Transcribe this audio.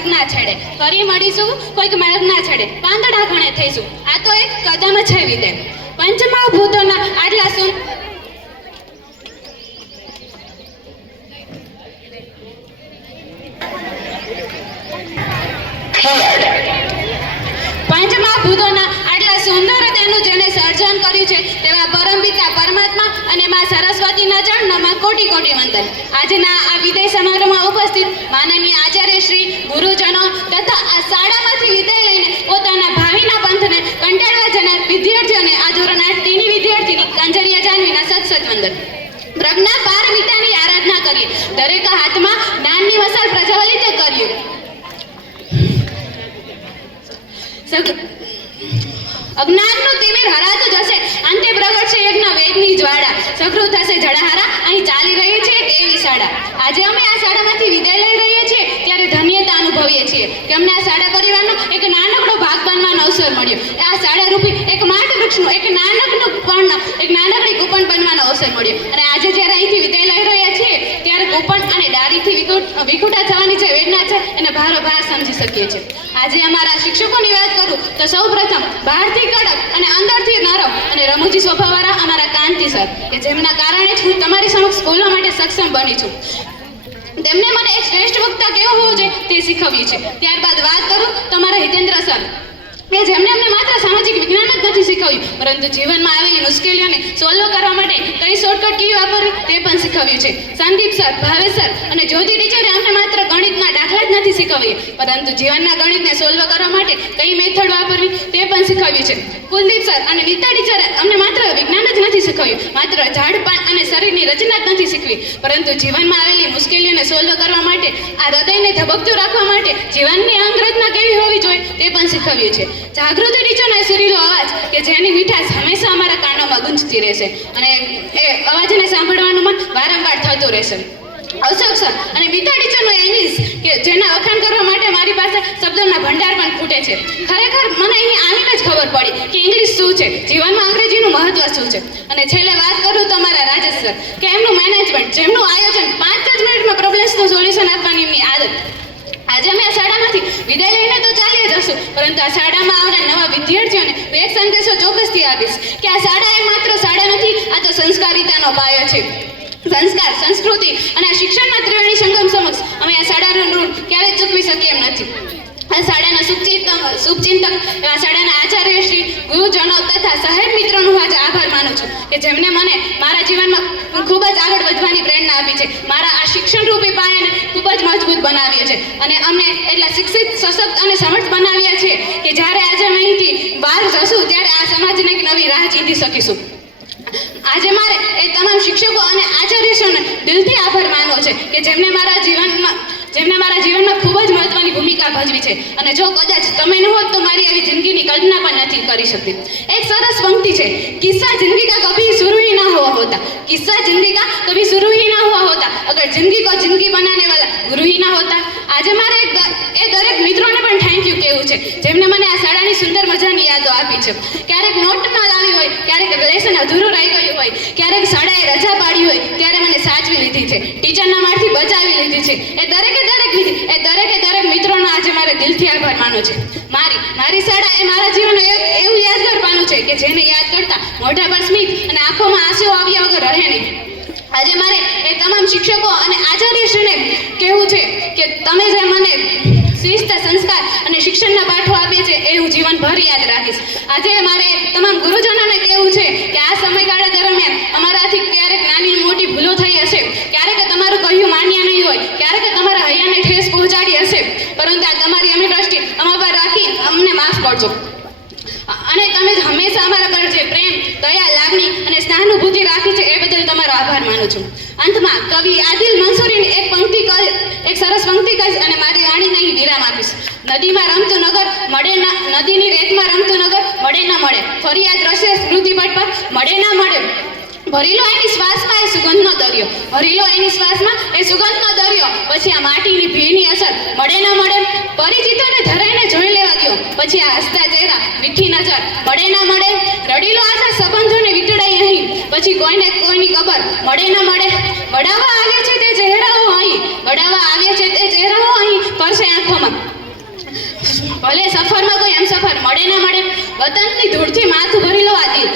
માર્ગ ના છેડે, ફરી મળીશું કોઈક માર્ગ ના છેડે, પાંદડા ઘણે થઈશું, આ તો એક કદમ છે વિદે. પંચમહાભૂતોના આટલા પંચમહાભૂતોના આટલા સુંદર તેનું જેને સર્જન કર્યું છે તેવા પરમપિતા પરમાત્મા અને માં સરસ્વતીના ચરણોમાં કોટી કોટી વંદન. આજના આ વિદાય સમારોહમાં ઉપસ્થિત માનનીય આચાર્ય શ્રી, ગુરુજનો તથા આ શાળામાંથી વિદાય લઈને પોતાના ભાવિના પંથને કંટાળવા જનાર વિદ્યાર્થીઓને આ ધોરણ 8 ટીની વિદ્યાર્થીની કાંજરિયા જાનવીના સત વંદન. પ્રજ્ઞા પારમિતાની આરાધના કરીએ, દરેક હાથમાં જ્ઞાનની મસાલ પ્રજ્વલિત કર્યું. અજ્ઞાનનું તિમિર હરાતું જશે, અંતે પ્રગટશે યજ્ઞ વેદની જ્વાળા, સકૃત થશે જળહારા, અહીં ચાલી રહી છે એક એવી શાળા. આજે અમે આ શાળામાંથી વિદાય લઈ રહ્યા છીએ ત્યારે ધન્યતા અનુભવીએ છીએ કે અમને આ શાળા પરિવારનો એક નાનકડો ભાગ બનવાનો અવસર મળ્યો. આ શાળા રૂપી એક માટ વૃક્ષનું એક નાનકડું પણ એક નાનકડી કૂપન બનવાનો અવસર મળ્યો. અને આજે જ્યારે અહીંથી વિદાય લઈ રહ્યા છીએ ત્યારે કૂપન અને ડાળીથી વિખૂટા થવાની જે વેદના છે એને ભારોભાર સમજી શકીએ છીએ. આજે અમારા શિક્ષકોની વાત કરું તો સૌ પ્રથમ બહારથી કડક અને અંદરથી નરમ અને રમૂજી સ્વભાવવાળા અમારા કાંતિ સર, કે જેમના કારણે જ હું તમારી સમક્ષ બોલવા માટે સક્ષમ બની છું. તેમને મને એક શ્રેષ્ઠ વક્તા કેવો હોવો જોઈએ તે શીખવ્યું છે. ત્યારબાદ વાત કરું તમારા હિતેન્દ્ર સર, કે જેમને અમને માત્ર સામાજિક વિજ્ઞાન જ નથી શીખવ્યું પરંતુ જીવનમાં આવેલી મુશ્કેલીઓને સોલ્વ કરવા માટે કઈ શોર્ટકટ કી વાપરવી તે પણ શીખવ્યું છે. સંદીપ સર, ભાવેશ સર અને જ્યોતિ ટીચરે અમને માત્ર ગણિતના દાખલા જ નથી શીખવ્યા પરંતુ જીવનના ગણિતને સોલ્વ કરવા માટે કઈ મેથડ વાપરવી તે પણ શીખવ્યું છે. કુલદીપ સર અને નીતા ટીચરે અમને માત્ર વિજ્ઞાન જ નથી શીખવ્યું, માત્ર ઝાડપાન અને શરીરની રચના જ નથી શીખવી પરંતુ જીવનમાં આવેલી મુશ્કેલીઓને સોલ્વ કરવા માટે આ હૃદયને ધબકતું રાખવા માટે જીવનની અંગરચના કેવી હોવી જોઈએ તે પણ શીખવ્યું છે. જાગૃતિ ટીચરનો એ સુરીલો અવાજ કે જેની મીઠાશ હંમેશા અમારા કાનોમાં ગુંજતી રહેશે અને એ અવાજને સાંભળવાનું મન વારંવાર થતું રહેશે. અશોક સર અને નીતા ટીચરનો ઇંગ્લિશ કે જેના વખાણ કરવા માટે મારી પાસે શબ્દોના ભંડાર પણ ખૂટે છે. ખરેખર મને અહીં આવીને જ ખબર પડી કે ઇંગ્લિશ શું છે, જીવનમાં અંગ્રેજીનું મહત્વ શું છે. અને છેલ્લે વાત કરું તો અમારા રાજેશ સર, કે એમનું મેનેજમેન્ટ, જેમનું આયોજન 5 જ મિનિટમાં પ્રોબ્લેમ્સનું સોલ્યુશન આપવાની એમની આદત. આજે અમે આ શાળામાંથી વિદાય લઈને તો ચાલી જશું પરંતુ આ શાળામાં આવનાર નવા વિદ્યાર્થીઓને એક સંદેશો ચોક્કસથી આપીશ કે આ શાળા એ માત્ર શાળા નથી, આ તો સંસ્કારિતાનો પાયો છે. સંસ્કાર, સંસ્કૃતિ અને આ શિક્ષણના ત્રિવેણી સંગમ સમક્ષ અમે આ શાળાનું ઋણ ક્યારેય ચૂકવી શકીએ એમ નથી. આ શાળાના શુભચિંતક એવા શાળાના આચાર્ય શ્રી, ગુરુજનો તથા સહેબ મિત્રોનો હું આજે આભાર માનું છું કે જેમને મને મારા જીવનમાં ખૂબ જ આગળ વધવાની પ્રેરણા આપી છે. મારા આ શિક્ષણ રૂપી પાયાને ખૂબ જ મજબૂત બનાવ્યો છે અને અમને એટલા શિક્ષિત, સશક્ત અને સમર્થ બનાવ્યા છે કે જ્યારે આજે અમે અહીંથી બહાર જશું ત્યારે આ સમાજને એક નવી રાહ ચીંધી શકીશું. આજે મારે એ તમામ શિક્ષકો અને આચાર્યોને દિલથી આભાર માનવો છે કે જેમને મારા જીવનમાં ખૂબ જ મહત્વની ભૂમિકા ભજવી છે અને જો કદાચ તમે ન હોત તો મારી આવી જિંદગીની કલ્પના પણ નથી કરી શકતી. એક સરસ પંક્તિ છે, કિસ્સા જિંદગી કા કભી શુरू ही ना हुआ होता, किस्सा जिंदगी का कभी शुरू ही ना हुआ होता, अगर जिंदगी को जिंदगी बनाने वाला गुरु ही ना होता. આજે મારે એ દરેક મિત્રોને પણ થેન્ક યુ કહેવું છે જેમને મને આ શાળાની સુંદર મજાની યાદો આપી છે. ક્યારેક નોટ ન લાવી હોય, ક્યારેક લેસન અધૂરું રહી ગયું હોય, ક્યારેક શાળાએ રજા પાડી હોય ત્યારે મને સાચવી લીધી છે, ટીચરના મારથી બચાવી લીધી છે. એ દરેક મિત્રોનો આજે મારે દિલથી આભાર માનો છે. મારી શાળા એ મારા જીવનનું એવું યાદગાર પાનું છે કે જેને યાદ કરતા મોઢા પર સ્મિત અને આંખોમાં આંસુઓ આવ્યા વગર રહે નહીં. આજે મારે એ તમામ શિક્ષકો અને આચાર્યશ્રીને કહેવું છે કે તમે જે મને શિસ્ત, સંસ્કાર અને શિક્ષણના પાઠો આપે છે એ હું જીવનભર યાદ રાખીશ. આજે મારે તમામ ગુરુજનોને કહેવું છે કે આ સમયગાળા દરમિયાન અમારાથી ક્યારેક નાની મોટી ભૂલો થઈ હશે, ક્યારેક તમારું કહ્યું માન્ય નહીં હોય, ક્યારેક તમારા હૈયાને ઠેસ પહોંચાડી હશે પરંતુ આ તમારી અમી દ્રષ્ટિ અમારા પર રાખી અમને માફ કરજો. અને તમે હંમેશા અમારા પર જે પ્રેમ, દયા, લાગણી અને સહાનુભૂતિ રાખી છે એ બદલ તમારો આભાર માનું છું. અંતમાં કવિ આદિલ મંસૂરીની એક સરસ પંક્તિ કહીશ અને મારી વાણીને અહીં વિરામ આપીશ. નદીમાં રમતું નગર મળે ના, નદીની રેતમાં રમતું નગર મળે ન મળે, ફરિયાદ દ્રશ્ય સ્મૃતિ પટ પર મળે ના મળે. ભરેલો એની શ્વાસમાં એ સુગંધનો દરિયો, ભરેલો એની શ્વાસમાં એ સુગંધનો દરિયો, પછી આ માટીની ભીની અસર મળે ન મળે. પરિચિતોને ધરાઈને જોઈ લેવા દો, પછી આ હસતા ચહેરા, મીઠી નજર મળે ન મળે. રડીલો આશા સંબંધોને વીતડાઈ અહીં, પછી કોઈને કોઈની ખબર મળે ન મળે. વડાવા આવ્યા છે તે ચહેરાઓ અહીં, વડાવા આવ્યા છે તે ચહેરાઓ અહીં ફરશે આંખોમાં. સફર મળે ના મળે વતનની ધૂળથી માથું ભરી લો આ દિલ